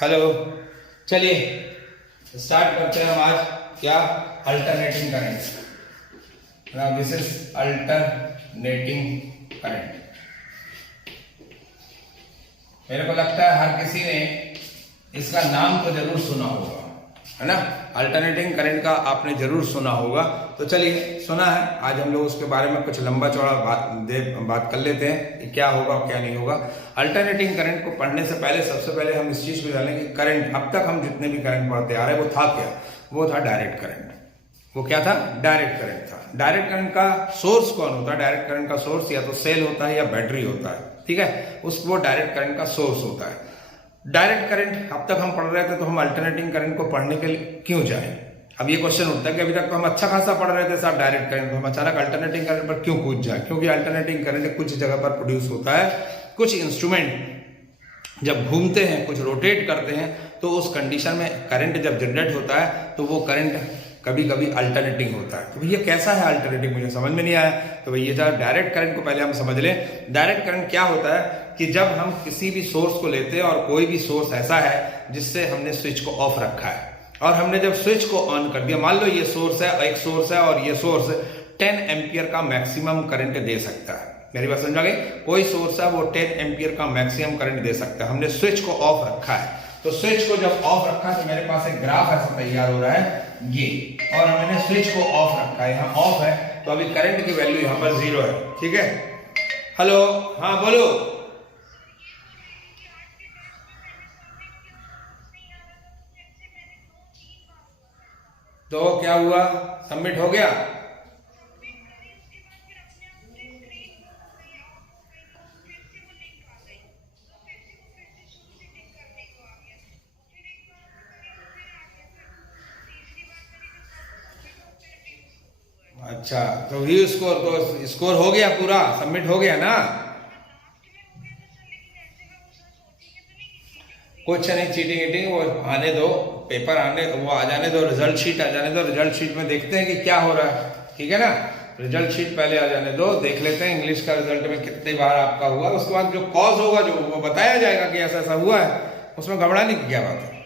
Hello, चलिए start करते हैं हम आज क्या alternating current. Now this is alternating current. मेरे को लगता है हर किसी ने इसका नाम तो जरूर सुना होगा, है ना। अल्टरनेटिंग करंट का आपने जरूर सुना होगा। तो चलिए, सुना है, आज हम लोग उसके बारे में कुछ लंबा चौड़ा बात कर लेते हैं कि क्या होगा और क्या नहीं होगा। अल्टरनेटिंग करंट को पढ़ने से पहले सबसे पहले हम इस चीज को जानें कि करंट, अब तक हम जितने भी करंट पढ़ते आ रहे हैं वो था क्या। वो था डायरेक्ट करंट। वो क्या था? डायरेक्ट करंट था। डायरेक्ट करंट का सोर्स कौन होता है? डायरेक्ट करंट का सोर्स या तो सेल होता है या बैटरी होता है, ठीक है। वो डायरेक्ट करंट का सोर्स होता है। डायरेक्ट करंट अब तक हम पढ़ रहे थे, तो हम अल्टरनेटिंग करंट को पढ़ने के लिए क्यों जाएं? अब ये क्वेश्चन उठता है कि अभी तक तो हम अच्छा खासा पढ़ रहे थे साहब डायरेक्ट करंट, तो हम अचानक अल्टरनेटिंग करंट पर क्यों कूद जाए? क्योंकि अल्टरनेटिंग करंट कुछ जगह पर प्रोड्यूस होता है। कुछ इंस्ट्रूमेंट जब घूमते हैं, कुछ रोटेट करते हैं, तो उस कंडीशन में करंट जब जनरेट होता है तो वो करंट कभी कभी अल्टरनेटिंग होता है। तो भैया कैसा है अल्टरनेटिंग, मुझे समझ में नहीं आया। तो भैया डायरेक्ट करंट को पहले हम समझ लें। डायरेक्ट करंट क्या होता है कि जब हम किसी भी सोर्स को लेते हैं और कोई भी सोर्स ऐसा है जिससे हमने स्विच को ऑफ रखा है, और हमने जब स्विच को ऑन कर दिया, मान लो ये सोर्स है, एक सोर्स है, और ये सोर्स 10 एम्पियर का मैक्सिमम करंट दे सकता है। मेरी बात समझ आ गई? कोई सोर्स है वो 10 एम्पियर का मैक्सिमम करंट दे सकता है। हमने स्विच को ऑफ रखा है, तो स्विच को जब ऑफ रखा है तो मेरे पास एक ग्राफ ऐसा तैयार हो रहा है ये, और मैंने स्विच को ऑफ रखा है, यहाँ ऑफ है, तो अभी करंट की वैल्यू यहाँ पर 0 है, ठीक है। हेलो, हाँ बोलो। तो क्या हुआ? सबमिट हो गया? अच्छा, तो व्यू स्कोर, तो स्कोर हो गया, पूरा सबमिट हो गया ना? कुछ नहीं, चीटिंग ईटिंग वो आने दो, पेपर आने, वो आ जाने दो, रिजल्ट शीट आ जाने दो। रिजल्ट शीट में देखते हैं कि क्या हो रहा है, ठीक है ना। रिजल्ट शीट पहले आ जाने दो, देख लेते हैं इंग्लिश का रिजल्ट में कितनी बार आपका हुआ। उसके बाद जो कॉज होगा, जो वो बताया जाएगा कि ऐसा ऐसा हुआ है, उसमें घबराने की क्या बात है।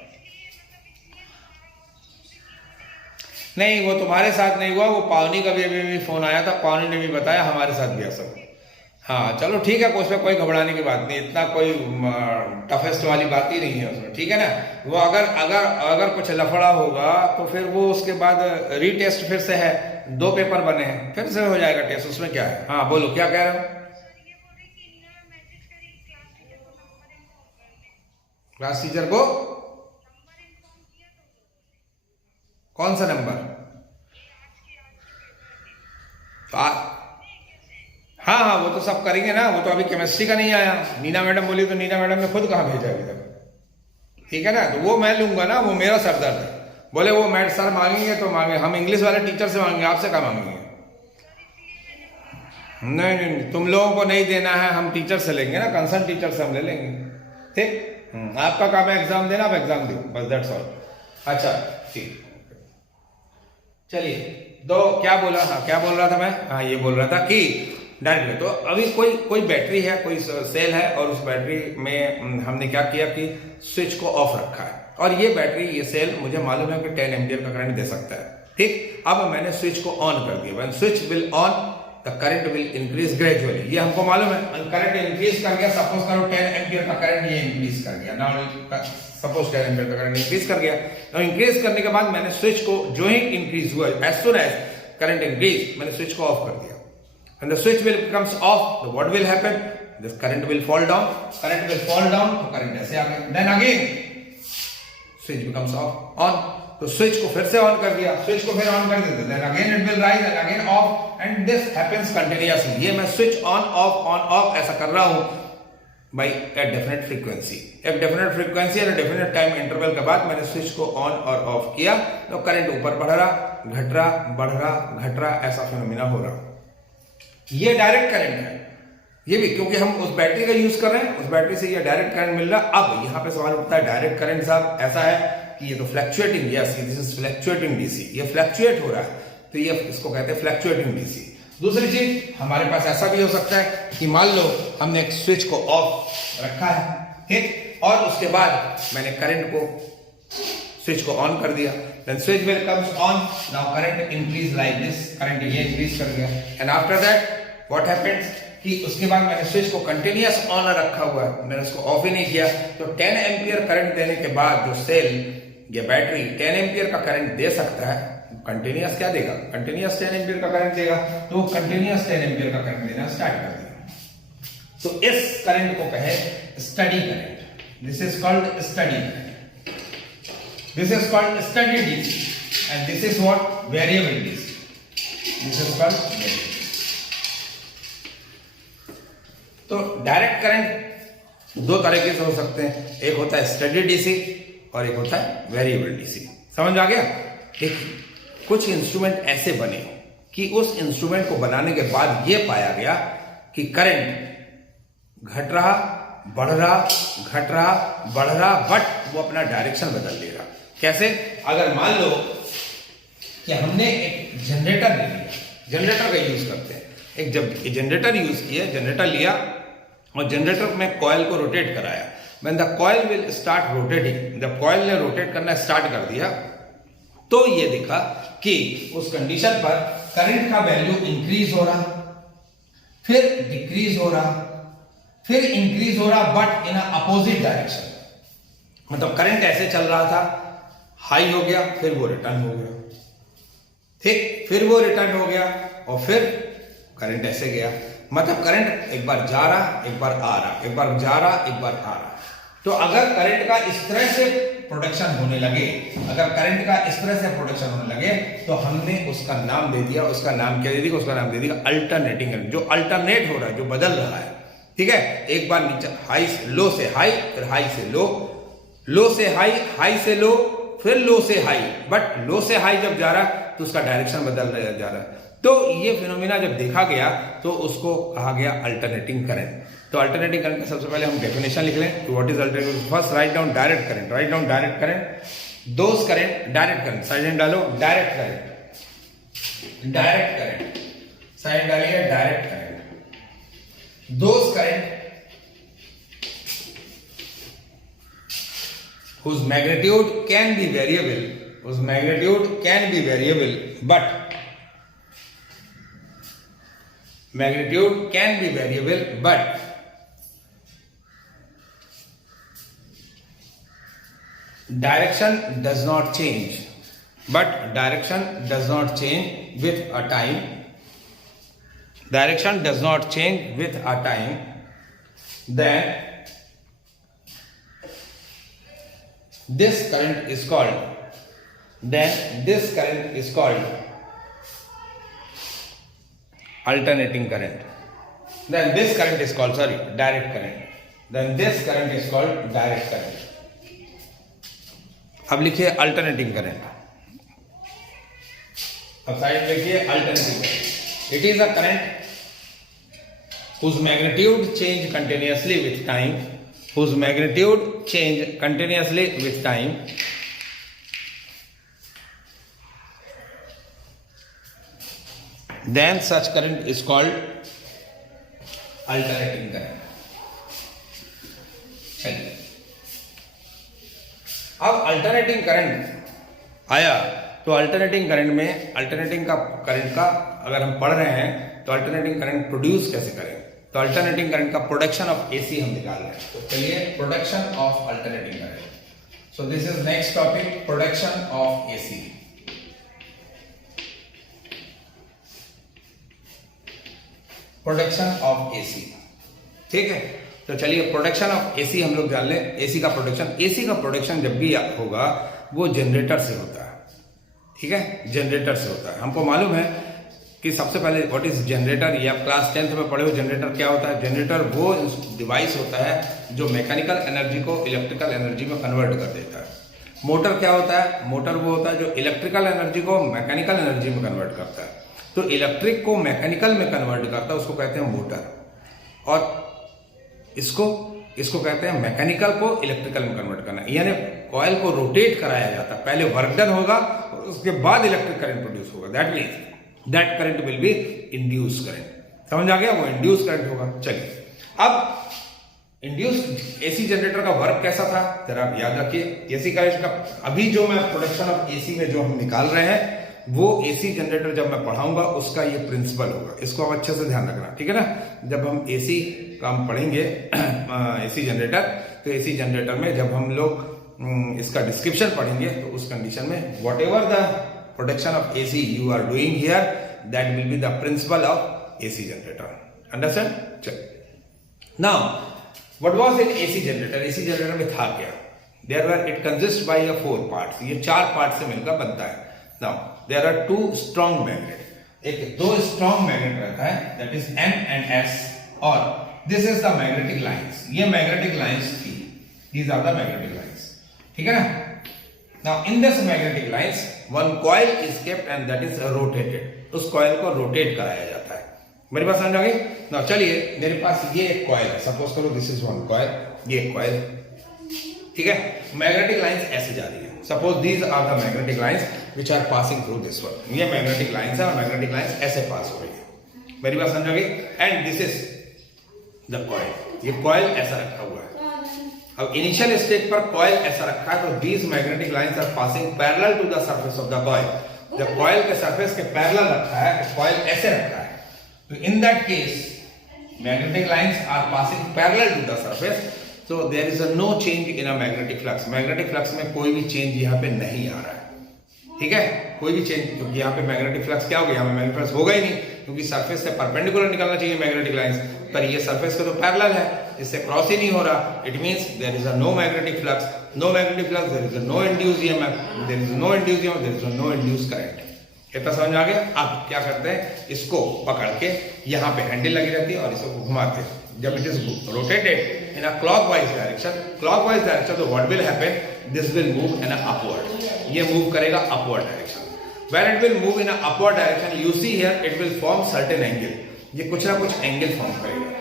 नहीं, वो तुम्हारे साथ नहीं हुआ, वो पावनी का भी अभी फोन आया था, पावनी ने भी बताया हमारे साथ भी ऐसा हुआ। हाँ चलो ठीक है, उसमें कोई घबराने की बात नहीं, इतना कोई टफेस्ट वाली बात ही नहीं है उसमें, ठीक है ना। वो अगर अगर अगर कुछ लफड़ा होगा तो फिर वो उसके बाद रीटेस्ट फिर से है, 2 पेपर बने हैं, फिर से हो जाएगा टेस्ट, उसमें क्या है। हाँ बोलो, क्या कह रहे हो? क्लास टीचर को कौन सा नंबर? हाँ हाँ, वो तो सब करेंगे ना। वो तो अभी केमिस्ट्री का नहीं आया, नीना मैडम बोली, तो नीना मैडम ने खुद कहाँ भेजा अभी तक, ठीक है ना। तो वो मैं लूंगा ना, वो मेरा सरदर्द है। बोले वो मैथ सर मांगेंगे तो मांगे, हम इंग्लिश वाले टीचर से मांगेंगे, आपसे क्या मांगेंगे? नहीं नहीं नहीं, तुम लोगों को नहीं देना है, हम टीचर से लेंगे ना, कंसर्न टीचर से हम ले लेंगे, ठीक। आपका काम है एग्जाम देना, आप एग्जाम दो, बस दैट्स ऑल। अच्छा ठीक, चलिए। तो क्या बोला, हाँ क्या बोल रहा था मैं? हाँ ये बोल रहा था कि डायरेक्ट, तो अभी कोई बैटरी है, कोई सेल है, और उस बैटरी में हमने क्या किया कि स्विच को ऑफ रखा है, और ये बैटरी, ये सेल मुझे मालूम है कि 10 एम्पियर का करंट दे सकता है, ठीक। अब मैंने स्विच को ऑन कर दिया, when switch will on the current will increase gradually, ये हमको मालूम है। करंट इंक्रीज कर गया, सपोज करो 10 एम्पियर का करंट ये इंक्रीज कर गया, नाउ सपोज 10 एम्पियर का करंट इंक्रीज कर गया। तो इंक्रीज करने के बाद मैंने स्विच को, जो ही इंक्रीज हुआ, as soon as current increase, मैंने स्विच को ऑफ कर दिया। When the switch will becomes off, then what will happen? This current will fall down. Current will fall down, तो current ऐसे आ गया। Then again, switch becomes off, on. तो switch को फिर से on कर दिया, switch को फिर on कर देते, then again it will rise and again off, and this happens continuously. ये मैं switch on off ऐसा कर रहा हूँ by a definite frequency. एक definite frequency और definite time interval के बाद मैंने switch को on और off किया, तो current ऊपर बढ़ रहा, घट रहा, बढ़ रहा, घट रहा, ऐसा फिनोमिना हो रहा। ये डायरेक्ट करंट है, ये भी क्योंकि हम उस बैटरी का यूज कर रहे हैं, उस बैटरी से ये डायरेक्ट करंट मिल रहा। अब यहाँ पे सवाल उठता है, डायरेक्ट करंट साहब ऐसा है कि ये तो fluctuating, yes this is fluctuating DC, ये फ्लक्चुएट हो रहा है, तो ये इसको कहते हैं फ्लक्चुएटिंग डीसी। दूसरी चीज, हमारे पास ऐसा भी हो सकता है कि मान लो हमने एक स्विच को ऑफ रखा है, ठीक, और उसके बाद मैंने करंट को स्विच को ऑन कर दिया, then switch will comes on, now current increase like this, current ये इंक्रीज कर गया, and after that what happens कि उसके बाद मैंने स्विच को कंटिन्यूअस ऑन रखा हुआ है, मैंने उसको ऑफ ही नहीं किया, तो 10 एम्पियर करंट देने के बाद जो सेल या बैटरी 10 एम्पियर का करंट दे सकता है, कंटिन्यूअस क्या देगा, कंटिन्यूअस 10 एम्पियर का करंट देगा, तो कंटिन्यूअस 10 एम्पियर का करंट देना स्टार्ट कर देगा। तो इस करंट को कहे study current, this is called study current, this is called study DC, and this is what variable DC, this is called variable. तो डायरेक्ट करंट दो तरीके से हो सकते हैं, एक होता है स्टडी डीसी और एक होता है वेरिएबल डीसी। समझ आ गया? देखिए कुछ इंस्ट्रूमेंट ऐसे बने कि उस इंस्ट्रूमेंट को बनाने के बाद यह पाया गया कि करंट घट रहा, बढ़ रहा, घट रहा, बढ़ रहा, बट वो अपना डायरेक्शन बदल ले रहा। कैसे? अगर मान लो कि हमने एक जनरेटर ले लिया, जनरेटर का यूज करते हैं, एक जब जनरेटर यूज किया, जनरेटर लिया और जनरेटर में कॉइल को रोटेट कराया, when the coil will start rotating, जब कॉइल ने रोटेट करना स्टार्ट कर दिया तो ये दिखा कि उस कंडीशन पर करंट का वैल्यू इंक्रीज हो रहा, फिर डिक्रीज हो रहा, फिर इंक्रीज हो रहा, बट इन अपोजिट डायरेक्शन। मतलब करंट ऐसे चल रहा था, हाई हो गया, फिर वो रिटर्न हो गया, ठीक, फिर वो रिटर्न हो गया और फिर करंट ऐसे गया। मतलब करंट एक बार जा रहा, एक बार आ रहा, एक बार जा रहा, एक बार आ रहा। तो अगर करंट का इस तरह से प्रोडक्शन होने लगे, अगर करंट का इस तरह से प्रोडक्शन होने लगे, तो हमने उसका नाम दे दिया, उसका नाम क्या दे दिया, उसका नाम दे दिया अल्टरनेटिंग करंट, जो अल्टरनेट हो रहा है, जो बदल रहा है। ठीक है, एक बार नीचे हाई, लो से हाई, फिर हाई से लो, लो से हाई, हाई से लो, फिर लो से हाई, बट लो से हाई जब जा रहा तो उसका डायरेक्शन बदल रहा जा रहा है। तो ये फिनोमिना जब देखा गया तो उसको कहा गया अल्टरनेटिंग करंट। तो अल्टरनेटिंग करंट का सबसे पहले हम डेफिनेशन लिख लें। तो what is alternating? First write down direct current, write down direct current, those current, direct current, side डालो, direct current, direct current, side डालिए, direct current, those current whose magnitude can be variable, whose magnitude can be variable, but magnitude can be variable, but direction does not change, but direction does not change with a time, direction does not change with a time, then this current is called, then this current is called alternating current, then this current is called, sorry, direct current, then this current is called direct current। अब लिखिए alternating current, अब side लिखिए alternating current. It is a current whose magnitude change continuously with time, whose magnitude change continuously with time, then such current is called alternating current। चलिए, अब alternating current आया तो alternating current में, alternating का current का अगर हम पढ़ रहे हैं तो अल्टरनेटिंग करंट प्रोड्यूस कैसे करें, तो अल्टरनेटिंग करंट का प्रोडक्शन ऑफ एसी हम निकाल रहे हैं। तो चलिए, production of alternating current. So this is next topic, production of AC. Production of AC, ठीक है। तो चलिए, प्रोडक्शन ऑफ एसी हम लोग जान लें। एसी का प्रोडक्शन, एसी का प्रोडक्शन जब भी होगा वो जनरेटर से होता है, ठीक है, जनरेटर से होता है। हमको मालूम है कि सबसे पहले व्हाट इज जनरेटर, ये आप क्लास 10th में पढ़े हो। जनरेटर क्या होता है? जनरेटर वो डिवाइस होता है जो मैकेनिकल एनर्जी को इलेक्ट्रिकल एनर्जी में कन्वर्ट कर देता है। मोटर क्या होता है? मोटर वो होता है जो इलेक्ट्रिकल एनर्जी को मैकेनिकल एनर्जी में कन्वर्ट करता है। तो इलेक्ट्रिक को मैकेनिकल में कन्वर्ट करता है, उसको कहते हैं मोटर, और इसको कहते हैं मैकेनिकल को इलेक्ट्रिकल में कन्वर्ट करना, यानी कॉइल को रोटेट कराया जाता है। पहले वर्क डन होगा और उसके बाद इलेक्ट्रिक करंट प्रोड्यूस होगा। That means that current will be induce current. समझ आ गया? वो इंड्यूस करंट होगा। चलिए, अब इंड्यूस्ड एसी जनरेटर का वर्क कैसा था जरा आप याद रखिए। एसी का इसका अभी जो मैं प्रोडक्शन ऑफ एसी में जो हम निकाल रहे हैं वो एसी जनरेटर जब मैं पढ़ाऊंगा उसका ये प्रिंसिपल होगा, इसको आप अच्छे से ध्यान रखना, ठीक है ना। जब हम एसी का हम पढ़ेंगे एसी जनरेटर, तो एसी जनरेटर में जब हम लोग इसका डिस्क्रिप्शन पढ़ेंगे तो उस कंडीशन में whatever the production of AC you are doing here that will be the principle of AC generator. Understand? चल now what was in AC generator? AC generator में था क्या? There were it consist by 4 parts, ये 4 part से मिलकर बनता है। Now there are 2 strong magnet, एक 2 स्ट्रॉन्ग मैग्नेट रहता है that is M and S, और this is the magnetic lines, ये मैग्नेटिक लाइंस थी, these are the magnetic lines, ठीक है ना। Now in this magnetic lines one coil is kept and that is rotated, उस coil को rotate कराया जाता है। मेरी बात समझ आ गई? ना चलिए मेरे पास ये एक कॉइल है, सपोज करो दिस इज वन कॉइल, ये एक कॉइल, ठीक है। मैग्नेटिक लाइंस ऐसे जा रही है, suppose these are the magnetic lines which are passing through this one, ये मैग्नेटिक लाइंस है और मैग्नेटिक लाइंस ऐसे पास हो रही है। मेरी बात समझ आ गई? And this is the coil, ये कॉइल ऐसा रखा हुआ है। अब इनिशियल स्टेज पर कॉइल ऐसा रखा है, तो these magnetic lines are passing parallel to the surface of the coil, जब कॉइल के सरफेस के पैरेलल रखा है तो कॉइल ऐसे रखा है, तो in that case magnetic lines are passing parallel to the surface, so there is a no change in a magnetic flux, magnetic flux में कोई भी चेंज यहाँ पे नहीं आ रहा है, ठीक है, कोई भी चेंज, क्योंकि यहाँ पे मैग्नेटिक फ्लक्स क्या हो गया, यहाँ पे मैग्नेटिक फ्लक्स होगा ही नहीं, क्योंकि सरफेस से परपेंडिकुलर निकलना चाहिए मैग्नेटिक लाइंस, पर ये सरफेस के तो पैरेलल है, इससे क्रॉस ही नहीं हो रहा। It means there is a no magnetic flux, no magnetic flux, there is a no induced EMF, there is no induced EMF, there is no induced current. कितना समझ आ गया? अब क्या करते हैं, इसको पकड़ के यहाँ पे हैंडल लगी रहती है और इसको घुमाते हैं। जब it is rotated in a clockwise direction, तो what will happen, this will move in a upward, ये मूव करेगा upward direction. When it will move in a upward direction, you see here it will form certain angle, ये कुछ ना कुछ angle form करेगा।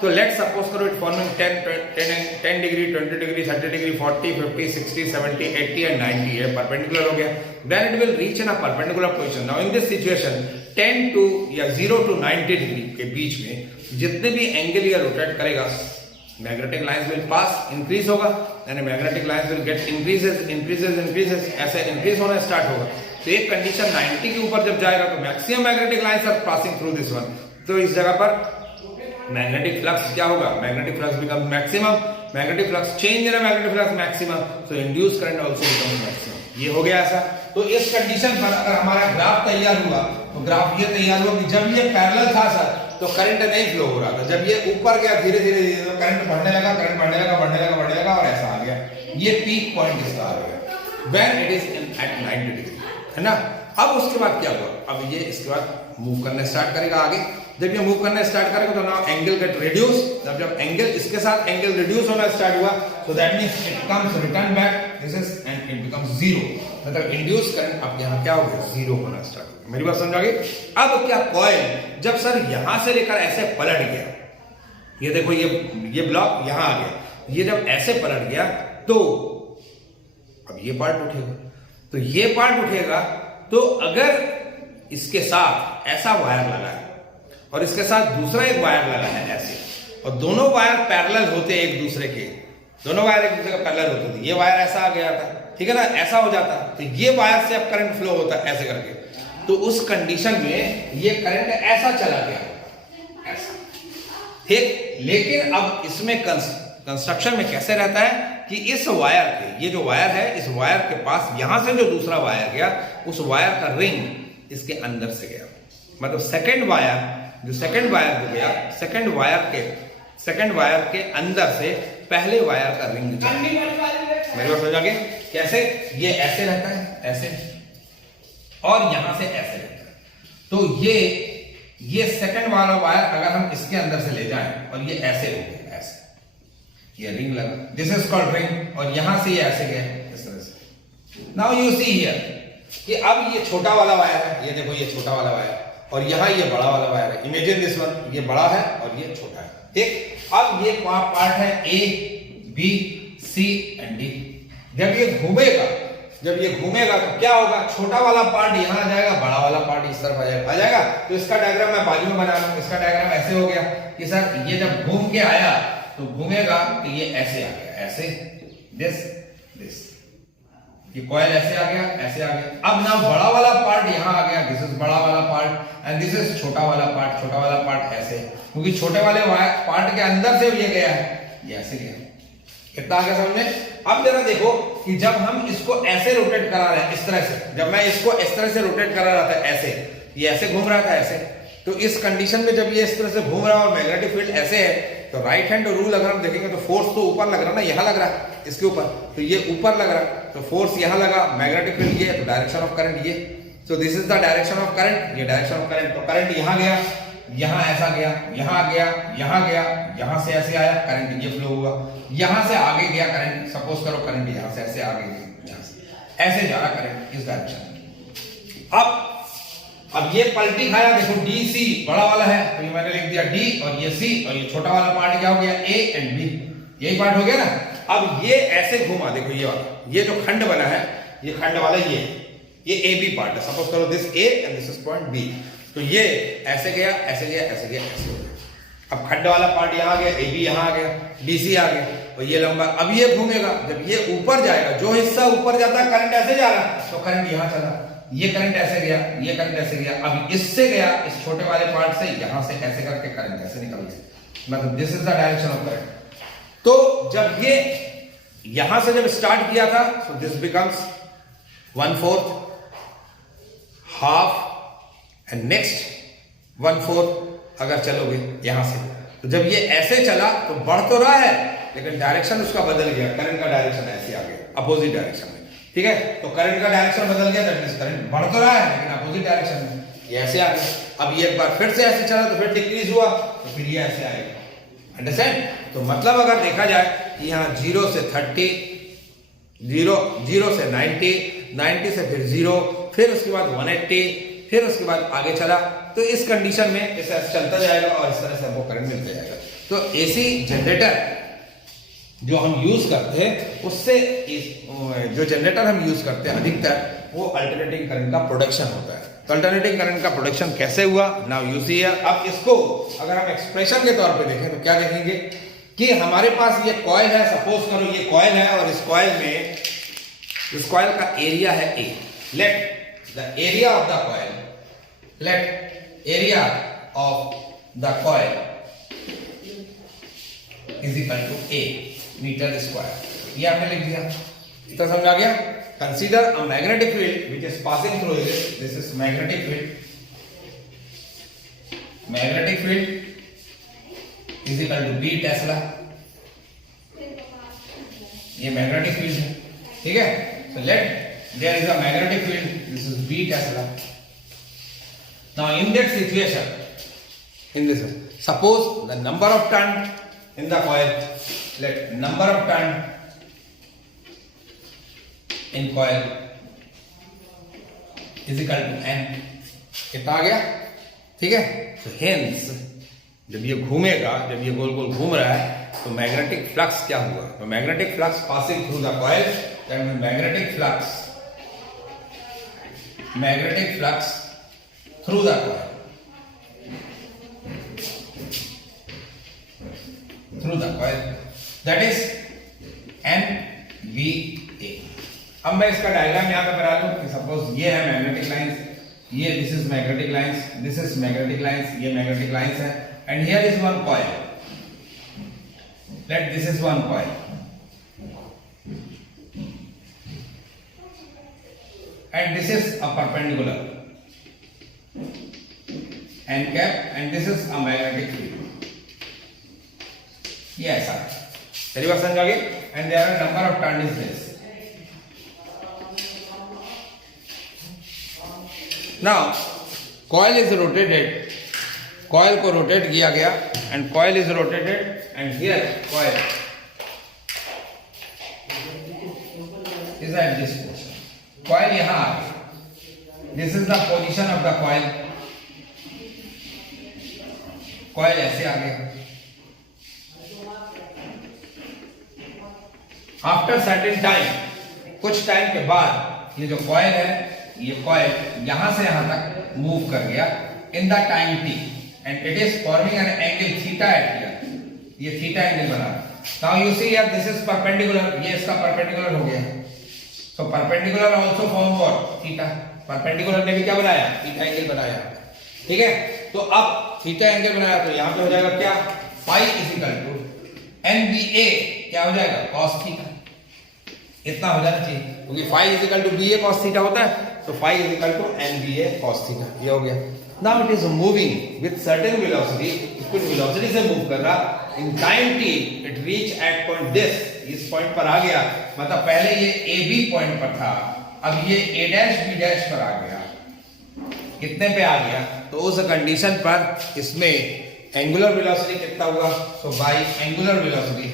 तो let suppose करो it forming 10 degree, 20 degree, 30 degree, 40, 50, 60, 70, 80 and 90, ये परपेंडिकुलर हो गया। Then it will reach in a perpendicular position. Now in this situation 10 to या 0 टू 90 डिग्री के बीच में जितने भी एंगल ये रोटेट करेगा, magnetic lines will pass, increase होगा, यानी magnetic lines will get increases, ऐसे इंक्रीज होना स्टार्ट होगा। तो एक कंडीशन 90 के ऊपर जब जाएगा तो maximum magnetic lines are passing through this one, तो इस जगह पर मैग्नेटिक फ्लक्स क्या होगा, magnetic flux become maximum, magnetic flux change in magnetic flux maximum, so induce current also become maximum. ये हो गया ऐसा। तो इस कंडीशन पर अगर हमारा ग्राफ तैयार हुआ, तो ग्राफ ये तैयार हुआ कि जब ये पैरेलल था सर तो करंट नहीं फ्लो हो रहा था, जब ये ऊपर गया धीरे धीरे तो करंट बढ़ने लगा और ऐसा आ गया, ये पीक पॉइंट इसका आ गया when it is at 90 degree, है ना। अब उसके बाद क्या हुआ, अब ये इसके बाद मूव करना स्टार्ट करेगा आगे। जब ये मूव करना स्टार्ट करेगा तो नाउ एंगल गेट रिड्यूस, जब एंगल इसके साथ एंगल रिड्यूस होना स्टार्ट हुआ, so that means it comes return back, this is and it becomes zero, मतलब इंड्यूस करंट अब यहां क्या हो गया, जीरो होना स्टार्ट हो गया। मेरी बात समझ आ गई? अब क्या कॉइल जब सर यहां से लेकर ऐसे पलट गया, ये देखो ये ब्लॉक यहां आ गया, ये जब ऐसे पलट गया तो अब ये पार्ट उठेगा, तो ये पार्ट उठेगा, तो अगर इसके साथ ऐसा वायर लगा है और इसके साथ दूसरा एक वायर लगा है ऐसे, और दोनों वायर पैरेलल होते एक दूसरे के, दोनों वायर एक दूसरे के पैरेलल होते थे, ये वायर ऐसा आ गया था, ठीक है ना, ऐसा हो जाता, तो ये वायर से अब करंट फ्लो होता है ऐसे करके, तो उस कंडीशन में ये करंट ऐसा चला गया ऐसा, ठीक। लेकिन अब इसमें कंस्ट्रक्शन में कैसे रहता है कि इस वायर के, ये जो वायर है, इस वायर के पास यहां से जो दूसरा वायर गया, उस वायर का रिंग इसके अंदर से गया, मतलब सेकंड वायर जो सेकंड वायर हो गया, सेकंड वायर के अंदर से पहले वायर का रिंग चला। मेरे को समझ आ गया कैसे, ये ऐसे रहता है ऐसे, और यहां से ऐसे रहता है, तो ये सेकंड वाला वायर अगर हम इसके अंदर से ले जाएं और ये ऐसे हो गया, ऐसे ये रिंग लगा, दिस इज कॉल्ड रिंग, और यहां से ये ऐसे गया इस तरह से। नाउ यू सी हियर कि अब ये छोटा वाला वायर है, ये देखो ये छोटा वाला वायर, और यहां ये बड़ा वाला वायर है, इमेजिन दिस वन, ये बड़ा है और ये छोटा है, ठीक। अब ये पार्ट है A B C and D, जब ये घूमेगा तो क्या होगा, छोटा वाला पार्ट यहां आ जाएगा, बड़ा वाला पार्ट इस तरफ आ जाएगा। तो इसका डायग्राम मैं बाजू में बना रहा हूं, इसका डायग्राम ऐसे हो गया कि सर ये जब घूम के आया तो घूमेगा तो ये ऐसे आ गया, ऐसे, दिस ये कॉइल ऐसे आ गया, ऐसे आ गया। अब ना बड़ा वाला पार्ट यहां आ गया, दिस इज बड़ा वाला पार्ट एंड दिस इज छोटा वाला पार्ट ऐसे, क्योंकि छोटे वाले पार्ट के अंदर से ये गया है, ये ऐसे गया। कितना आ गया समझ में? अब जरा देखो कि जब हम इसको ऐसे रोटेट करा रहे हैं, इस तरह से, जब मैं इसको इस तरह से रोटेट करा रहा था ऐसे, ये ऐसे घूम रहा था ऐसे, तो इस कंडीशन में जब ये इस तरह से घूम रहा है और मैग्नेटिक फील्ड ऐसे है, तो राइट हैंड रूल अगर हम देखेंगे तो फोर्स तो ऊपर लग रहा ना, यहां लग रहा है इसके ऊपर, तो ये ऊपर लग रहा है, तो फोर्स यहां लगा, मैग्नेटिक फील्ड ये, तो डायरेक्शन ऑफ करंट ये, so this is the direction of current, ये डायरेक्शन ऑफ करंट। तो करंट यहां गया, यहां ऐसा गया, यहां गया, यहां गया, यहां से ऐसे आया, करंट ये फ्लो हुआ, यहां से आगे गया करंट, सपोज करो करंट यहां से ऐसे आगे गया, यहां से ऐसे जा रहा करंट इस डायरेक्शन में। अब ये पलटी खाया, देखो डी सी बड़ा वाला है तो ये मैंने लिख दिया डी, और ये सी, और ये छोटा वाला पार्ट क्या हो गया, ए एंड बी, यही पार्ट हो गया ना। अब ये ऐसे घुमा, देखो ये वाला, ये जो खंड बना है, ये खंड वाला ये ए बी पार्ट है, सपोज करो this A and this is point B, तो ये ऐसे गया, ऐसे गया, ऐसे गया, ऐसे हो गया। अब खंड वाला पार्ट यहां आ गया, ए बी यहां आ गया, डी सी आ गया, और ये लंबा, अब ये घूमेगा, जब ये ऊपर जाएगा, जो हिस्सा ऊपर जाता है करंट ऐसे जा रहा है, तो करंट यहां चला, ये करंट ऐसे गया, ये करंट ऐसे गया, अब इससे गया, इस छोटे वाले पार्ट से, यहां से ऐसे करके करंट ऐसे निकल गया, मतलब this is the direction of current. तो जब ये यहां से जब स्टार्ट किया था, so this becomes 1/4, half and next 1/4 अगर चलोगे यहां से, तो जब ये ऐसे चला तो बढ़ तो रहा है, लेकिन डायरेक्शन उसका बदल गया, करंट का डायरेक्शन ऐसे आ गया, अपोजिट डायरेक्शन में, ठीक है। तो करंट का डायरेक्शन बदल गया, दैट मींस करंट बढ़ तो रहा है लेकिन अपोजिट डायरेक्शन में, ये ऐसे आ गया। अब ये एक बार फिर से ऐसे चला तो फिर डिक्रीज हुआ, तो फिर ये ऐसे आएगा, अंडरस्टैंड। तो मतलब अगर देखा जाए कि यहाँ 0 से 30, 0 से 90, 90 से फिर 0, फिर उसके बाद 180, फिर उसके बाद आगे चला, तो इस कंडीशन में इसे चलता जाएगा और इस तरह से हमको करंट मिलता जाएगा। तो एसी जनरेटर जो हम यूज करते हैं, उससे जो जनरेटर हम यूज करते हैं अधिकतर वो अल्टरनेटिंग करंट का प्रोडक्शन होता है। तो अल्टरनेटिंग करंट का प्रोडक्शन कैसे हुआ, नाउ यू सी हियर। अब इसको अगर हम एक्सप्रेशन के तौर पे देखें तो क्या देखेंगे कि हमारे पास ये कॉइल है, सपोज करो ये कॉइल है, और इस कॉइल में, इस कॉइल का एरिया है A, let the area of the coil, let area of the coil is equal to A meter square, ये आपने लिख दिया, इतना समझ आ गया। Consider a magnetic field which is passing through this is magnetic field, magnetic field is equal to B tesla, ये magnetic field है, ठीक है। So let there is a magnetic field, this is B tesla. Now in that situation, in this one, suppose the number of turn in the coil, let number of turn in coil is equal to n, कितना आ गया, ठीक है। so hence जब ये घूमेगा, जब ये गोल गोल घूम रहा है, तो मैग्नेटिक फ्लक्स क्या हुआ, तो magnetic flux passing through the coil, that means magnetic flux through the coil, through the coil, that is NVA। अब मैं इसका डायग्राम यहां पे बना लूं कि सपोज ये है मैग्नेटिक लाइंस, ये this is magnetic lines, this is magnetic lines, ये मैग्नेटिक लाइंस है, and here is one coil, let this is one coil, and this is a perpendicular and cap, and this is a magnetic field, ये ऐसा है, पहली बात समझ आ गई। And there are number of turn is this. Now coil is rotated, coil को rotate किया गया, and coil is rotated, and here coil is at this position, coil यहां आ गई, this is the position of the coil, coil ऐसे आ गया। After certain time, कुछ time के बाद ये जो कॉइल है, ये कॉइल यहां से यहां तक मूव कर गया in the time t, and it is forming an angle theta eight here, ये थीटा एंगल बना। नाउ यू सी यार दिस इज परपेंडिकुलर, ये इसका परपेंडिकुलर हो गया। So perpendicular also form what theta, perpendicular ने भी क्या बनाया, थीटा एंगल बनाया। ठीक है, तो अब थीटा एंगल बनाया तो यहां पे हो जाएगा क्या, phi is equal to NBA क्या हो जाएगा, cos थीटा। इतना हो जाना चाहिए क्योंकि phi is equal to BA cos theta होता है, तो phi is equal to NBA cos theta, ये हो गया। Now it is moving with certain velocity, कुछ वेलोसिटी से मूव कर रहा। In time t it reach at point this, इस पॉइंट पर आ गया, मतलब पहले ये AB पॉइंट पर था, अब ये A डैश B डैश पर आ गया। कितने पे आ गया, तो उस कंडीशन पर इसमें एंगुलर वेलोसिटी कितना हुआ, so by angular velocity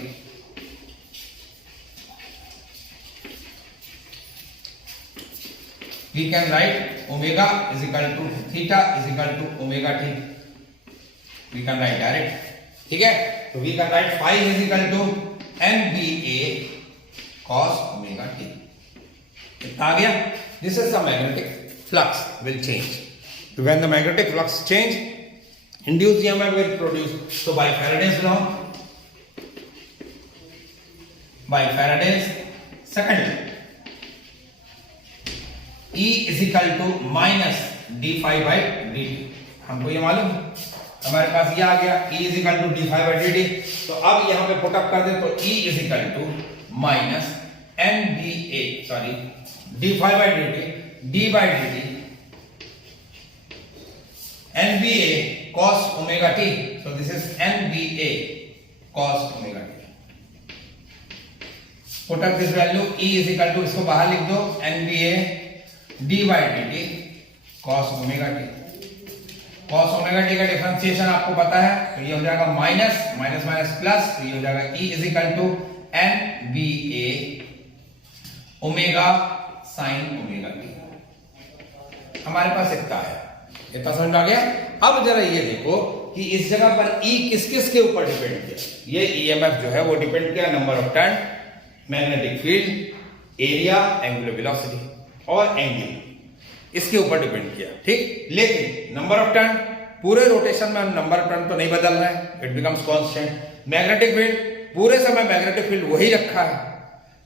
we can write omega is equal to theta is equal to omega t, we can write direct। ठीक है, तो we can write phi is equal to NBA cos omega t। कितना आ गया, this is the magnetic flux will change, so when the magnetic flux change induced EMF will produce, so by Faraday's law, by Faraday's second law, E is equal to minus D phi by D T. हमको ये मालूम, हमारे पास ये आ गया E is equal to D phi by D T. तो अब यहां पे पुट अप कर दे तो E is equal to minus NBA sorry D phi by D T D by D T NBA cos omega T, so this is NBA cos omega T. Put up this value E is equal to, इसको बाहर लिख दो, NBA D by D T cos omega T. Cos omega T का differentiation आपको पता है, तो ये हो जाएगा माइनस माइनस माइनस प्लस, तो ये हो जाएगा E is equal to NBA omega sine omega T. हमारे पास इतना है, इतना समझ में आ गया। अब जरा ये देखो कि इस जगह पर E किस किस के ऊपर डिपेंड किया। ये EMF जो है वो डिपेंड किया number of turn, magnetic field, area, angular velocity और एंगल, इसके ऊपर डिपेंड किया। ठीक, लेकिन नंबर ऑफ टर्न पूरे रोटेशन में नंबर ऑफ टर्न तो नहीं बदल रहा है, it becomes constant. Magnetic field पूरे समय मैग्नेटिक फील्ड वही रखा है।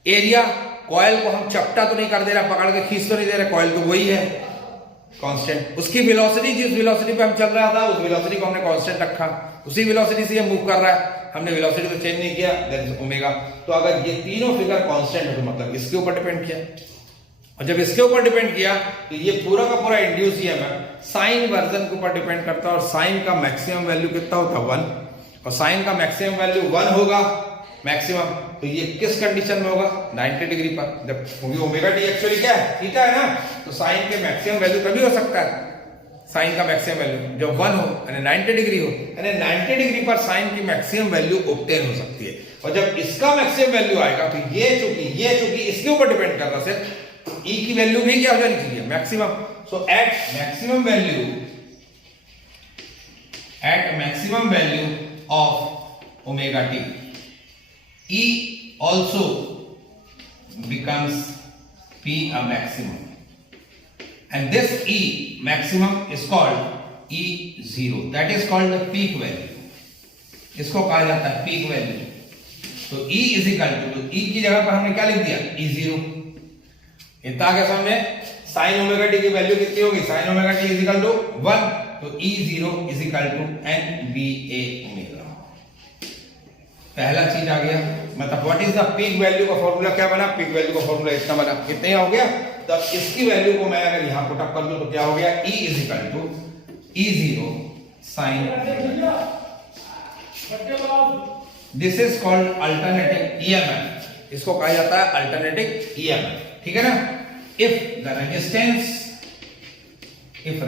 एरिया, कॉइल को हम चपटा तो नहीं कर दे रहा, पकड़ के खींच तो नहीं दे रहे, कॉइल तो वही है कांस्टेंट। उसकी वेलोसिटी, जिस वेलोसिटी पे हम चल रहा था उस वेलोसिटी को हमने कांस्टेंट रखा, उसी वेलोसिटी से ये मूव कर रहा है, हमने वेलोसिटी तो चेंज नहीं किया, दैट इज ओमेगा। तो अगर ये तीनों फिगर कांस्टेंट है तो मतलब इसके ऊपर डिपेंड किया, और जब इसके ऊपर डिपेंड किया तो ये पूरा का पूरा इंड्यूस EMF साइन वर्जन के ऊपर डिपेंड करता है। और साइन का मैक्सिमम वैल्यू कितना होता है, 1, और साइन का मैक्सिमम वैल्यू 1 होगा मैक्सिमम। तो ये किस कंडीशन में होगा, 90 डिग्री पर, जब क्योंकि ओमेगा टी एक्चुअली क्या है, थीटा है ना, तो साइन के मैक्सिमम वैल्यू तभी हो सकता है, साइन का मैक्सिमम वैल्यू जब 1 हो यानी 90 डिग्री हो, यानी 90 डिग्री पर साइन की मैक्सिमम वैल्यू ऑब्टेन हो सकती है। और जब इसका मैक्सिमम वैल्यू आएगा तो ये चूंकि इसके ऊपर डिपेंड कर रहा है, सिर्फ E की वैल्यू भी क्या हो जानी चाहिए, maximum. So at maximum value of omega T, E also becomes P a maximum, and this E maximum is called E0, that is called the peak value, इसको कहा जाता है पीक वैल्यू। तो E is equal to, E की जगह पर हमने क्या लिख दिया, E0। इतना आगे सामने साइन ओमेगा टी की वैल्यू कितनी होगी, sine omega T is equal to 1, तो E0 is equal to NBA omega. पहला चीज आ गया, मतलब what is the peak value का फॉर्मूला क्या बना, पीक वैल्यू का फॉर्मूला इतना बना, कितने हो गया। तो इसकी वैल्यू को मैं अगर यहां पुट अप कर दूं तो क्या हो गया, E is equal to E0 sine. This is called alternating EMF, इसको कहा जाता है अल्टरनेटिंग EMF। ठीक है ना। if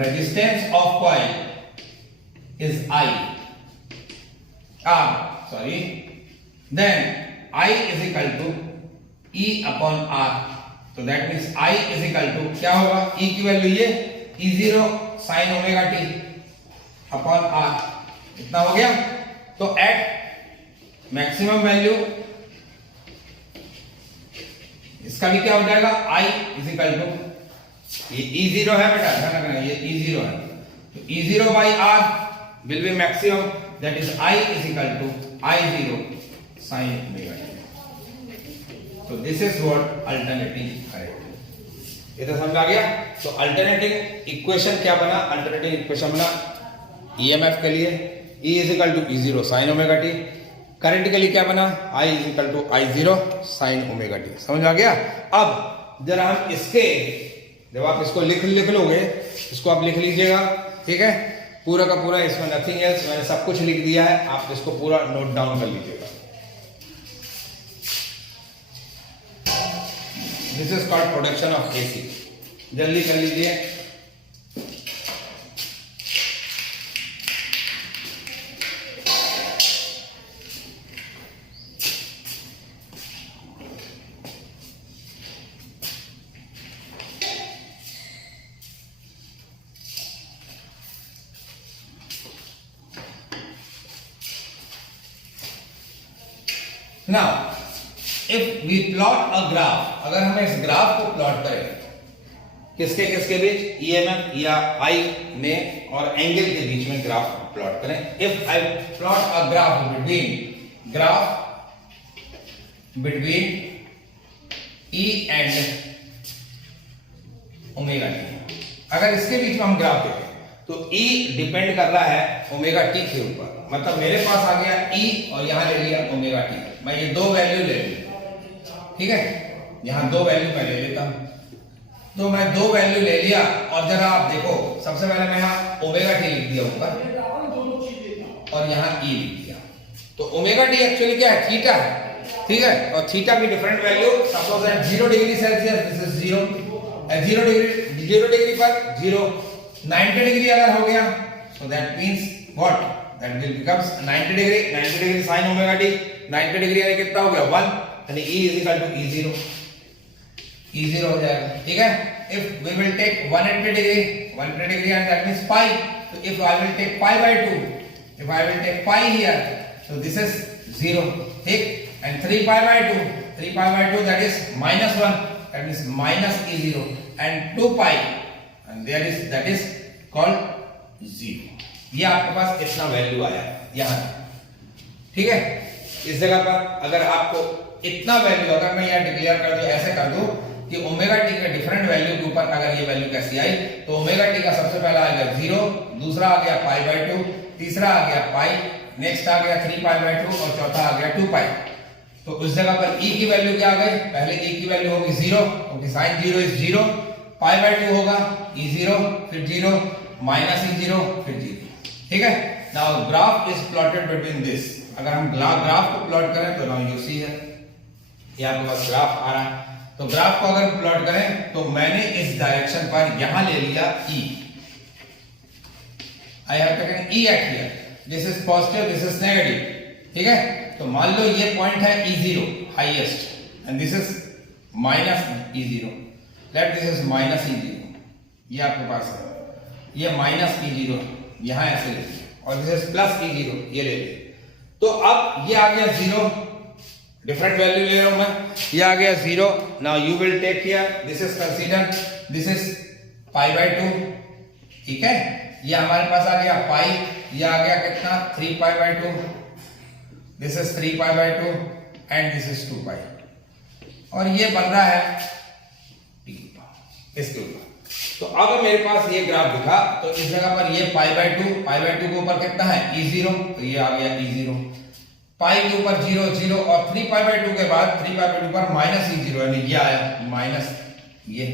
resistance of coil is then I is equal to E upon R, तो that means I is equal to क्या होगा, E की वैल्यू ये E0 sin omega t upon R, इतना हो गया। तो एट मैक्सिमम वैल्यू इसका भी क्या हो जाएगा, I इज इक्वल टू, ये E0 है बेटा, ध्यान रखना ये E0 है, तो E0 by R will be maximum, that is I is equal to I0 sin omega t. तो this is what alternating current. ये तो समझ आ गया। तो अल्टरनेटिंग इक्वेशन क्या बना? अल्टरनेटिंग इक्वेशन बना ईएमएफ के लिए E is equal to E0 sin omega T, current के लिए क्या बना? I is equal to I0 sin omega T. समझ आ गया। अब जरा हम इसके, जब आप इसको लिख लोगे, इसको आप लिख लीजिएगा, ठीक है, पूरा का पूरा, इसमें नथिंग एल्स, मैंने सब कुछ लिख दिया है, आप इसको पूरा नोट डाउन कर लीजिएगा। This is called production of AC. जल्दी कर लीजिए। Now, if we plot a graph, अगर हम इस ग्राफ को प्लॉट करें किसके किसके बीच, ईएमएफ या आई में और एंगल के बीच में ग्राफ प्लॉट करें। If I plot a graph between E and omega T, अगर इसके बीच में हम ग्राफ देखें तो E डिपेंड कर रहा है ओमेगा टी के ऊपर। मतलब मेरे पास आ गया E और यहां ले लिया ओमेगा टी। मैं ये दो वैल्यू ले लूं, ठीक है, यहां दो वैल्यू मैं ले लेता हूं। तो मैं दो वैल्यू ले लिया और जरा आप देखो, सबसे पहले मैं यहां ओमेगा टी लिख दिया ऊपर और यहां E लिख दिया। तो ओमेगा टी एक्चुअली क्या है? थीटा है, ठीक है। और थीटा की different value, suppose at 0 degree Celsius this is 0, at 0 degree पर 0, 90 डिग्री अगर हो गया, so that means what? That will becomes 90 degree sin omega T, 90 degree यानी कितना हो गया? 1, यानी E is equal to E0, E0 हो जाएगा, ठीक है। If we will take 180 degree and that means pi, so if I will take pi by 2, if I will take pi here, so this is 0, ठीक, and 3 pi by 2 that is -1, that means minus E0, and 2 pi and that is called 0। ये आपके पास इतना value आया यहां, ठीक है। इस जगह पर अगर आपको इतना वैल्यू, अगर मैं यहां डिक्लेयर कर दूं, ऐसे कर दूं कि ओमेगा टी के डिफरेंट वैल्यू के ऊपर अगर ये वैल्यू कैसी आई, तो ओमेगा टी का सबसे पहला आ गया 0, दूसरा आ गया पाई बाय 2, तीसरा आ गया पाई, नेक्स्ट आ गया 3 पाई बाय 2 और चौथा आ गया 2 पाई। तो उस जगह पर E की वैल्यू क्या आ गई? पहले E की वैल्यू होगी 0, क्योंकि sin 0 इज 0, पाई बाय 2 होगा E0, फिर 0, माइनस E0, फिर 0, ठीक है। Now graph is plotted between this. अगर हम ग्राफ को प्लॉट करें तो नाउ यू सी है, ये आपके पास ग्राफ आ रहा है। तो ग्राफ को अगर प्लॉट करें तो मैंने इस डायरेक्शन पर यहां ले लिया E, I have taken E eight here, this is positive, this is negative, ठीक है। तो मान लो ये पॉइंट है E0 highest and this is minus E0, late this is minus E0, ये आपके पास है, ये माइनस E0 यहां ऐसे ले लीजिए, और दिस इज प्लस E0, ये ले लीजिए। तो अब ये आ गया 0, डिफरेंट वैल्यू ले रहा हूं मैं, ये आ गया 0। Now you will take here, this is consider, this is pi by 2, ठीक है। ये हमारे पास आ गया पाई, ये आ गया कितना? 3 पाई by 2, this is 3 pi by 2 and this is 2 पाई, और ये बन रहा है T इसके ऊपर। तो अब मेरे पास ये ग्राफ दिखा, तो इस जगह पर ये पाई बाय 2 के ऊपर कितना है? E0, तो ये आ गया E0, पाई के ऊपर 0 0 और 3 पाई बाय 2 के बाद 3 पाई बाय 2 पर माइनस E0, यानी ये आया माइनस, ये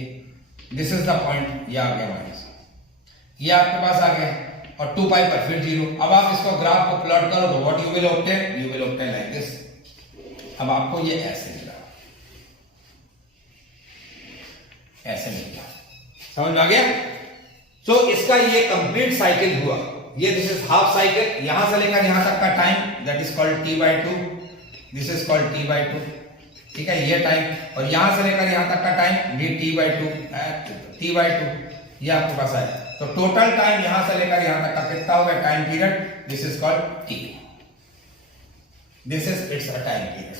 दिस इज द पॉइंट, ये आ गया माइनस, ये आपके पास आ गया, और 2 पाई पर फिर 0। अब आप इसको ग्राफ को प्लॉट करो तो what you will obtain like this. अब आपको ये ऐसे मिला, ऐसे मिला, समझ में आ गया। तो इसका ये कंप्लीट साइकिल हुआ, ये दिस इज हाफ साइकिल, यहां से लेकर यहां तक का time that is called T by 2, this is called T by 2, ठीक है, ये टाइम, और यहां से लेकर यहां तक का टाइम भी T by 2, ये आपके पास आया। तो टोटल टाइम यहां से लेकर यहां तक का कितना होगा time period, this is called T, this is it's a time period.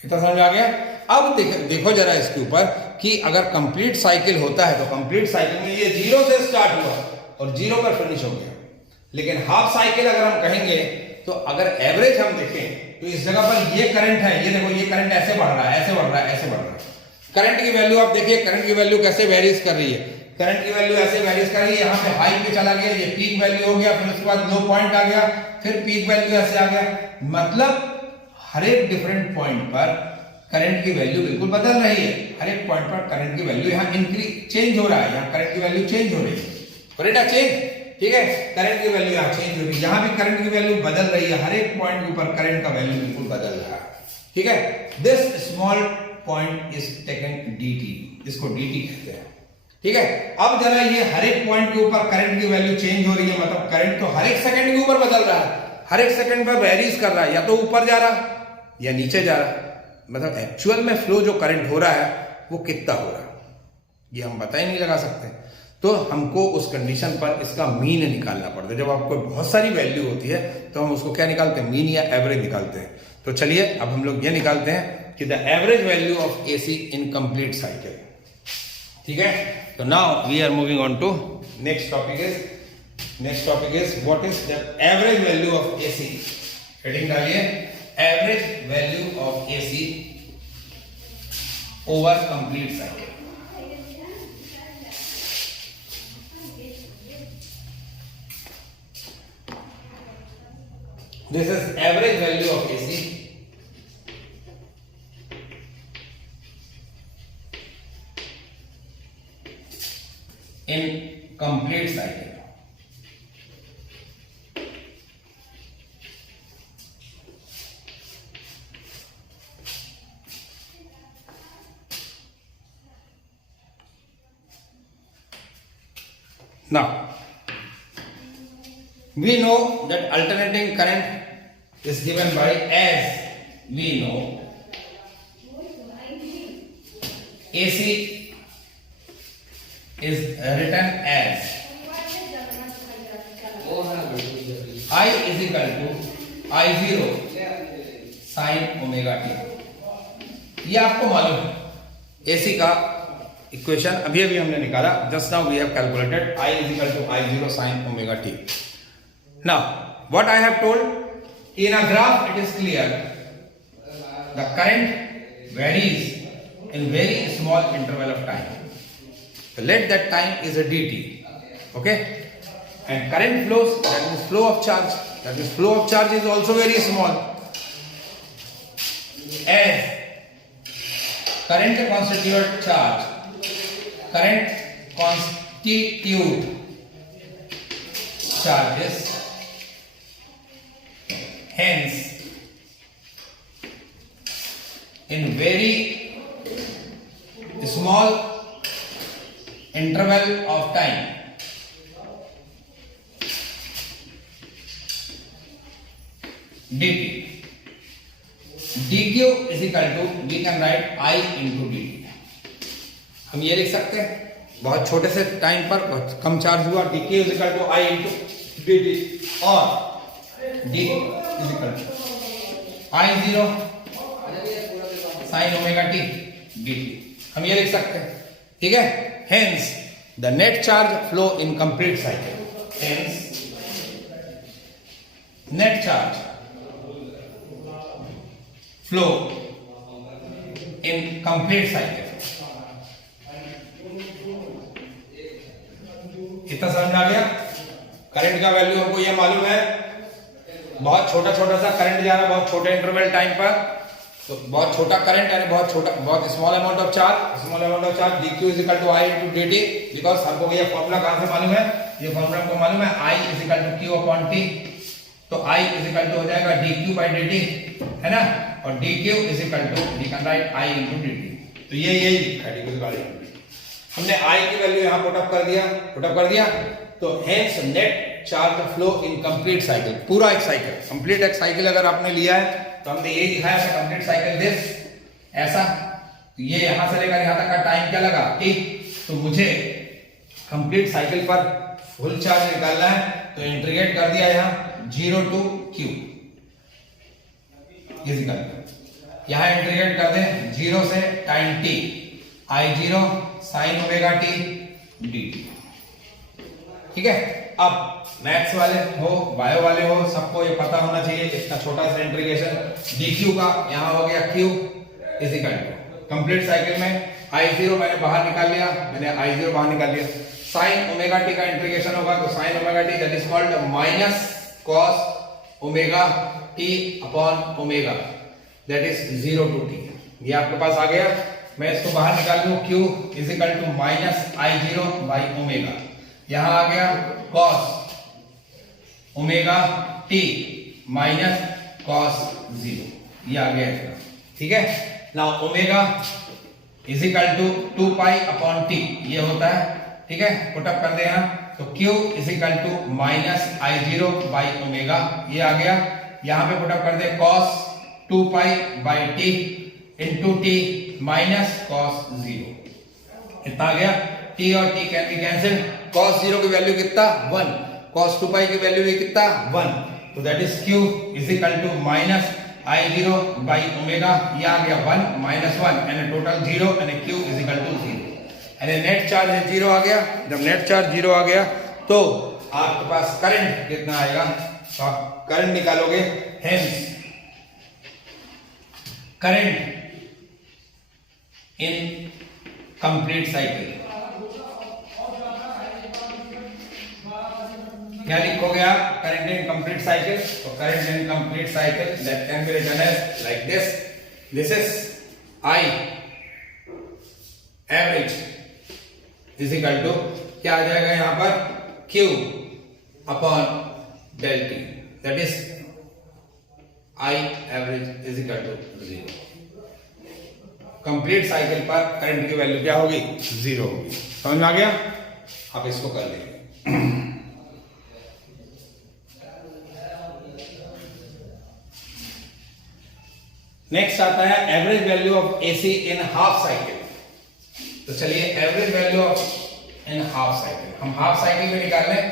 इतना समझ आ गया। अब देखो जरा इसके ऊपर कि अगर कंप्लीट साइकिल होता है तो कंप्लीट साइकिल में ये 0 से स्टार्ट हुआ और 0 पर फिनिश हो गया, लेकिन हाफ साइकिल अगर हम कहेंगे तो अगर एवरेज हम देखें तो इस जगह पर ये करंट है, ये देखो ये करंट ऐसे बढ़ रहा है, ऐसे बढ़ रहा है, ऐसे बढ़ रहा है। करंट की वैल्यू आप देखिए, करंट की वैल्यू कैसे वेरीज कर रही है, करंट की वैल्यू ऐसे वेरीज कर रही है। यहाँ पे हाई पे चला गया, ये पीक वैल्यू हो गया, फिर उसके बाद लो पॉइंट आ गया, फिर पीक वैल्यू ऐसे आ गया। मतलब हर एक डिफरेंट पॉइंट पर करंट की वैल्यू बिल्कुल बदल रही है। हर एक पॉइंट पर करंट की वैल्यू यहाँ इंक्रीज चेंज हो रहा है, यहाँ करंट की वैल्यू चेंज हो रही है, करेक्ट चेंज, ठीक है। करंट की वैल्यू यहाँ चेंज हो रही है, यहाँ भी करंट की वैल्यू बदल रही है, हर एक पॉइंट के ऊपर करंट का वैल्यू बिल्कुल बदल रहा है, ठीक है। This small point is taken dt, इसको dt कहते हैं, ठीक है। अब जरा ये हर एक पॉइंट के ऊपर करंट की वैल्यू चेंज हो रही है, मतलब करंट तो हर एक सेकंड के ऊपर बदल रहा है, हर एक सेकंड पर वेरीज कर रहा है, या तो ऊपर जा रहा या नीचे जा रहा। मतलब एक्चुअल में फ्लो जो करंट हो रहा है वो कितना हो रहा है ये हम पता ही नहीं लगा सकते। तो हमको उस कंडीशन पर इसका मीन निकालना पड़ता है। जब आपको बहुत सारी वैल्यू होती है तो हम उसको क्या निकालते हैं, मीन या एवरेज निकालते हैं। तो चलिए अब हम लोग ये निकालते हैं कि the average value of AC in complete cycle, ठीक है। तो now we are moving on to next topic is what is the average value of AC। Heading डालिए, average value of AC over complete cycle. This is average value of AC in complete cycle. Now we know that alternating current is given by, as we know, AC is written as I is equal to I0 sin omega t। ये आपको मालूम है AC का equation अभी अभी हमने निकाला, just now we have calculated I is equal to I0 sin omega t। Now what I have told, in a graph it is clear the current varies in very small interval of time, so let that time is a dt, okay, and current flows, that means flow of charge, that means flow of charge is also very small, as current constitute charge, current constitute charges, hence in very small interval of time dt, dq is equal to, we can write I into dt। हम ये लिख सकते हैं, बहुत छोटे से time पर बहुत कम चार्ज हुआ, dq is equal to I into dt, और d is equal to I0 sin omega t dt, हम ये लिख सकते हैं, ठीक है। Hence the net charge flow in complete cycle, hence net charge flow in complete cycle। इतना समझ आ गया। करंट का वैल्यू हमको ये मालूम है, बहुत छोटा छोटा सा करंट जा रहा है बहुत छोटे इंटरवल टाइम पर, तो बहुत छोटा करंट यानी बहुत छोटा, बहुत small amount of charge dq is equal to I into dt, because हमको ये फॉर्मूला कहां से मालूम है, ये फॉर्मूला हमको मालूम है I is equal to q upon t, तो I इज इक्वल टू हो जाएगा dq बाय dt, है ना, और dq is equal to we can write I into dt। तो ये यही है dq वाली, हमने I की वैल्यू यहां पुट अप कर दिया, तो hence net charge flow in complete cycle, पूरा एक साइकिल, कंप्लीट एक साइकिल अगर आपने लिया है तो हमने यही दिखाया था, कंप्लीट साइकिल दिस ऐसा, तो ये यहां से लेकर यहां तक का टाइम क्या लगा t, तो मुझे कंप्लीट साइकिल पर फुल चार्ज निकालना है, तो इंटीग्रेट कर दिया यहां 0 टू q, ये निकाल यहां इंटीग्रेट कर दें 0 से time t, I0 sin omega t dt, ठीक है। अब मैथ्स वाले हो, बायो वाले हो, सबको ये पता होना चाहिए इसका छोटा सा इंटीग्रेशन dq का यहाँ हो गया q is equal to complete cycle में I0 मैंने बाहर निकाल लिया, मैंने I0 बाहर निकाल लिया, sin ओमेगा t का इंटीग्रेशन होगा तो sin omega t that is called minus cos omega t upon omega that is 0 to t। ये आपके पास आ गया, मैं इसको बाहर निकाल लूं q is equal to minus I0 by omega, यहां आ गया cos omega t minus cos 0, ये आ गया इसका, ठीक है। Now omega is equal to 2 pi upon t, ये होता है, ठीक है। पुट अप कर दे यहां तो q is equal to minus I0 by omega, ये आ गया, यहां पे पुट अप कर दे cos 2 pi by t into t minus cos 0, इतना आ गया। t और t can be cancelled, cos 0 की वैल्यू कितना 1, cos 2 पाई की वैल्यू भी कितना 1, तो that is q is equal to minus I0 by omega, ये आ गया 1 minus 1 and total 0 and q is equal to 0 and net charge 0 आ गया। जब नेट चार्ज 0 आ गया तो आपके पास करंट कितना आएगा, तो आप करंट निकालोगे, hence current in complete cycle क्या लिखोगे आप, करंट इन कंप्लीट साइकिल, तो current in complete cycle that can be written as like this, this is I average is equal to क्या आ जाएगा यहां पर Q upon del T that is I average is equal to 0। Complete cycle पर current की value क्या होगी 0 होगी, समझ में आ गया। आप इसको कर लेंगे। नेक्स्ट आता है average value of AC in half cycle. तो चलिए average value of in half cycle, हम हाफ साइकिल में निकाल लें।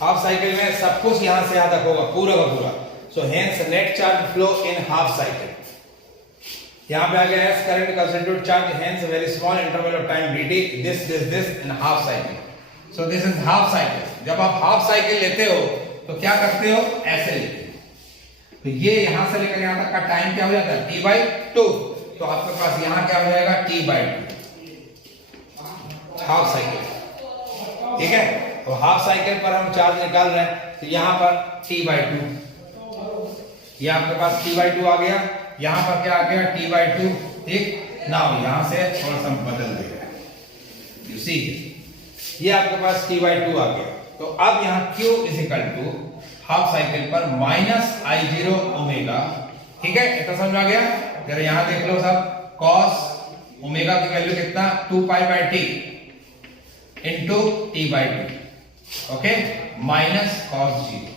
हाफ साइकिल में सब कुछ यहां से यहां तक होगा पूरा का पूरा, so hence net charge flow in half cycle, यहां पे आ गया S current concentrated charge, hence very small interval of time dt, this in half cycle, so this is half cycle. जब आप हाफ साइकिल लेते हो तो क्या करते हो, ऐसे लेते हो, तो ये यहां से लेकर यहां तक का टाइम क्या हो जाता है t/2, तो आपके पास यहां क्या हो जाएगा t/2 हाफ साइकिल, ठीक है। तो हाफ साइकिल पर हम चार्ज निकाल रहे हैं, तो यहां पर t/2, ये आपके पास t/2 आ गया, यहां पर क्या आ गया t/2, ठीक। नाउ यहां से थोड़ा सा बदल देगा, यू सी ये आपके पास t/2 आ गया, तो अब यहां q is equal to half cycle पर माइनस I0 ओमेगा, ठीक है, इतना समझ आ गया। जरा यहां देख लो सब, cos ओमेगा की वैल्यू कितना 2 pi by t into t/2, okay, minus cos 0।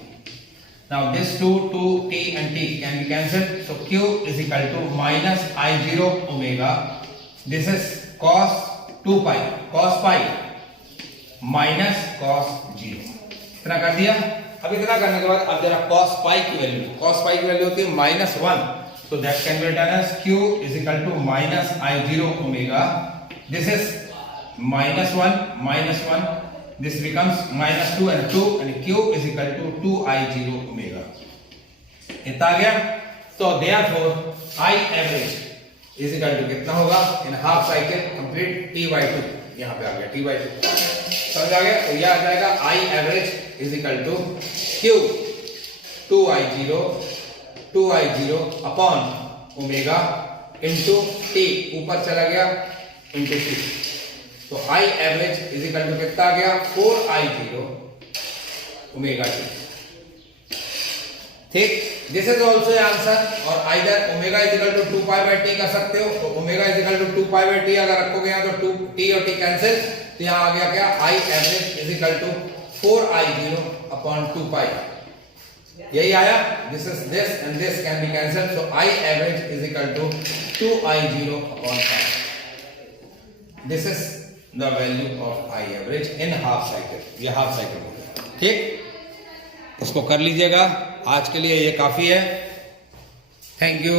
Now this 2 t and t can be cancelled, so q is equal to minus I0 omega, this is cos 2 pi, cos pi minus cos 0, इतना कर दिया। अब इतना करने के बाद अब जरा cos pi की वैल्यू होती है -1, so that can be written as q is equal to minus I0 omega, this is -1, this becomes -2 and 2 and q is equal to 2I0 omega, इतना आ गया। तो therefore I average is equal to कितना होगा इन half cycle complete t/2, यहाँ पे आ गया t/2, समझ आ गया। तो यह आ जाएगा I average is equal to q 2I0 upon omega into t, ऊपर चला गया इंटू t, तो I average is equal to कितना आ गया 4I0 ओमेगा t, ठीक। दिस इज ऑल्सो आंसर, और either omega is equal to 2 pi by t कर सकते हो, तो omega is equal to 2 pi by t अगर रखोगे यहाँ तो 2 t और t कैंसिल, तो यहाँ आ गया क्या I average is equal to 4I0 upon 2 pi, यही आया। This is this and this can be cancelled, so I average is equal to 2I0 upon 5, this is the value of I average in half cycle, ये half cycle हो गया, ठीक। इसको कर लीजिएगा, आज के लिए ये काफी है, थैंक यू।